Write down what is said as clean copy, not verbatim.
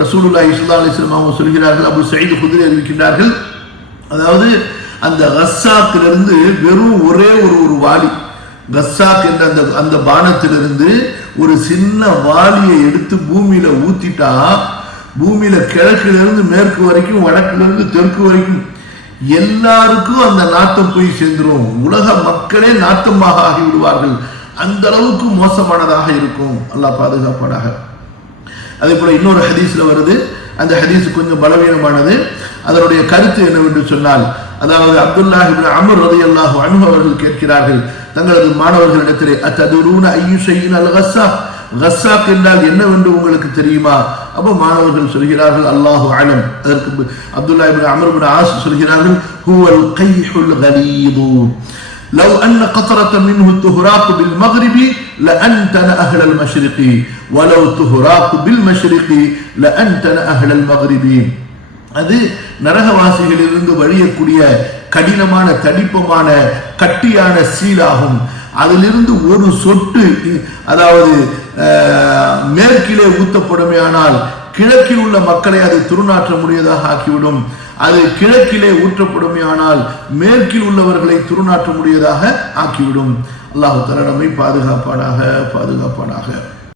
ரசூலுல்லாஹி ஸல்லல்லாஹு அலைஹி வஸல்லம் அவங்க சொல்கிறார்கள், அபூ சயீத் குத்ரி அறிவிக்கின்றார்கள், அதாவது அந்த கஸ்ஸாக்கிலிருந்து வெறும் ஒரே ஒரு வாளி, கஸ்ஸாக் என்ற அந்த பானத்திலிருந்து ஒரு சின்ன வாளியை எடுத்து பூமியில ஊத்திட்டா, பூமியில கிழக்கிலிருந்து மேற்கு வரைக்கும் வடக்கிலிருந்து தெற்கு வரைக்கும் எல்லாருக்கும் அந்த நாத்தம் போய் சேர்ந்துரும். உலக மக்களே நாத்தமாக ஆகிவிடுவார்கள். அந்த அளவுக்கு மோசமானதாக இருக்கும். அல்லாஹ் பாதுகாப்பானாக. அதே போல இன்னொரு ஹதீஸ்ல வருது, அந்த ஹதீஸ் கொஞ்சம் பலவீனமானது. அதனுடைய கருத்து என்னவென்று சொன்னால், அதாவது அப்துல்லாஹ் இப்னு அம்ர் ரலியல்லாஹு அன்ஹு அவர்கள் கேட்கிறார்கள் தங்களது மாணவர்களிடத்திலே, அத்ததுரூன ஐயு ஷைஇன் அல் கஸ்ஸாக், கஸ்ஸாக் என்றால் என்னவென்று உங்களுக்கு தெரியுமா? அப்ப மாணவர்கள் சொல்கிறார்கள், அல்லாஹு அலம். அதற்கு அப்துல்லாஹ் இப்னு அம்ர் இப்னு ஆஸ் சொல்கிறார்கள், ஹுவல் கைஹுல் கலீது لو أن قطرة منه تهراق بالمغرب لأنتن أهل المشرق ولو تهراق بالمشرق لأنتن أهل المغرب. அது நரகவாசிகளிலிருந்து வழியக்கூடிய கடினமான தடிப்பமான கட்டியான சீலாகும். அதிலிருந்து ஒரு சொட்டு, அதாவது மேற்கிலே ஊத்தப்படுமே ஆனால் கிழக்கில் உள்ள மக்களை அது துர்நாற்ற முடியதாக ஆக்கிவிடும். அது கிழக்கிலே ஊற்றப்படுமே ஆனால் மேற்கில் உள்ளவர்களை துர்நாற்ற முடியதாக ஆக்கிவிடும். அல்லாஹ் தஆலா நம்மை பாதுகாப்பானாக.